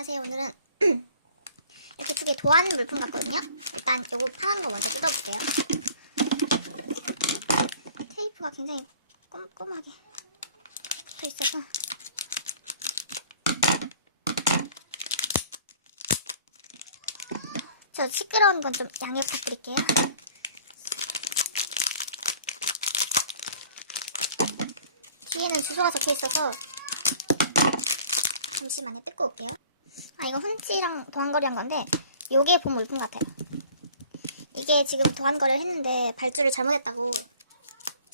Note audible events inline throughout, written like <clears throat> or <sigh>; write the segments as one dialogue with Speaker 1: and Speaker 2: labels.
Speaker 1: 안녕하세요. 오늘은 <clears throat> 이렇게 두 개 도안 물품 같거든요. 일단 요거 파란 거 먼저 뜯어볼게요. 테이프가 굉장히 꼼꼼하게 붙어 있어서 저 시끄러운 건 좀 양해 부탁드릴게요. 뒤에는 주소가 적혀 있어서 잠시만요 뜯고 올게요 아 이거 훈치랑 도안거리 한 건데 요게 본 물품 같아요. 이게 지금 도안거리를 했는데 발주를 잘못했다고.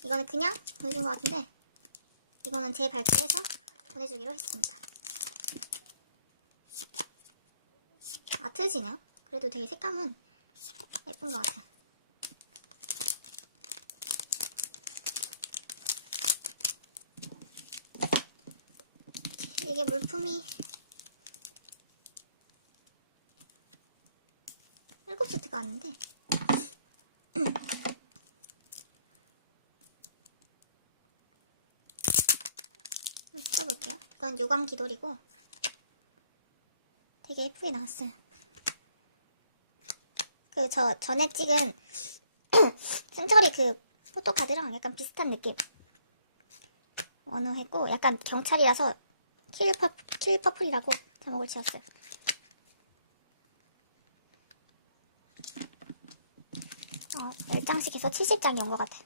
Speaker 1: 이거는 그냥 보내신 것 같은데 이거는 제 발주해서 보내주기로 했습니다. 아 트지나? 그래도 되게 색감은 예쁜 것 같아요 이게 물품이 7세트가 왔는데 써볼게요 이건 유광 기돌이고 되게 예쁘게 나왔어요. 그 저 전에 찍은 <clears throat> 승철이 그 포토카드랑 약간 비슷한 느낌. 원호했고 약간 경찰이라서 킬퍼, 킬퍼플이라고 제목을 지었어요. 어, 10장씩 해서 70장이 온 것 같아요.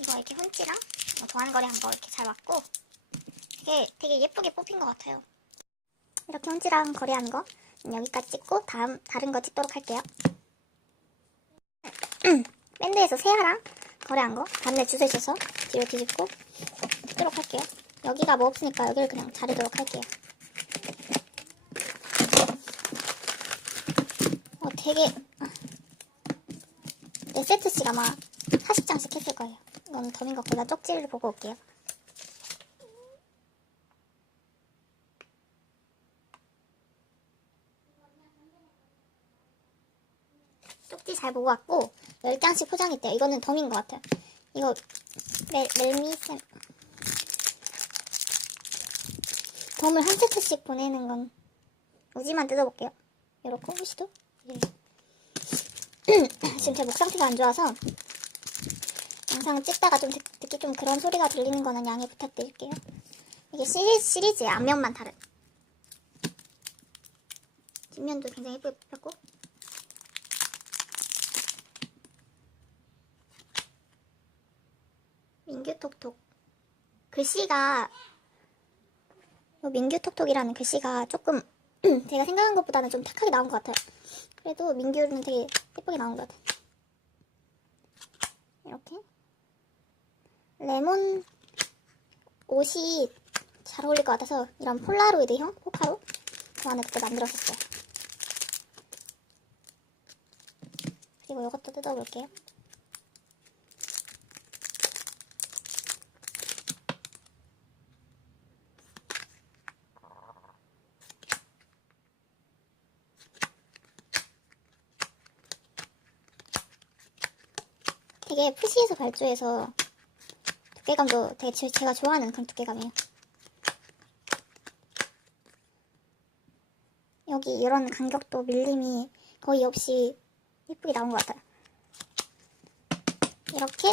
Speaker 1: 이거 이렇게 훈치랑 뭐 도안거리 한 거 이렇게 잘 왔고 되게, 되게 예쁘게 뽑힌 것 같아요. 이렇게 훈치랑 거래한 거 여기까지 찍고 다음 다른 거 찍도록 할게요. 밴드에서 세아랑 거래한 거 반대 주소 있어서 뒤로 뒤집고 찍도록 할게요. 여기가 뭐 없으니까 여기를 그냥 자르도록 할게요. 어, 되게 네 세트씩 아마 40장씩 했을 거예요. 이건 덤인 것 같고 나 쪽지를 보고 올게요. 쪽지 잘 보고 왔고 10장씩 포장했대요. 이거는 덤인 것 같아요. 이거 멜, 멜미쌤 덤을 한 세트씩 보내는 건 우지만 뜯어볼게요. 이렇게 후시도 예. <clears throat> 지금 제 목 상태가 안 좋아서 영상 찍다가 좀 듣, 듣기 좀 그런 소리가 들리는 거는 양해 부탁드릴게요. 이게 시리즈, 시리즈의 앞면만 다른. 뒷면도 굉장히 예쁘게 뽑혔고. 민규톡톡. 글씨가 요 민규톡톡이라는 글씨가 조금 <clears throat> 제가 생각한 것보다는 좀 탁하게 나온 것 같아요. 그래도 민규는 되게 예쁘게 나온 것 같아요. 이렇게 레몬 옷이 잘 어울릴 것 같아서 이런 폴라로이드형 포카로 그 안에 그때 만들었었어요. 그리고 이것도 뜯어볼게요. 되게 푸시해서 발주해서 두께감도 되게 제, 제가 좋아하는 그런 두께감이에요. 여기 이런 간격도 밀림이 거의 없이 예쁘게 나온 것 같아요. 이렇게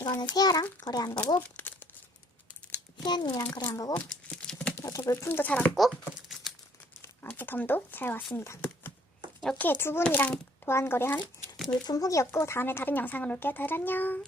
Speaker 1: 이거는 세아랑 거래한 거고 세아님이랑 거래한 거고 이렇게 물품도 잘 왔고 이렇게 덤도 잘 왔습니다. 이렇게 두 분이랑 도안 거래한 물품 후기였고 다음에 다른 영상으로 올게요. 다들 안녕.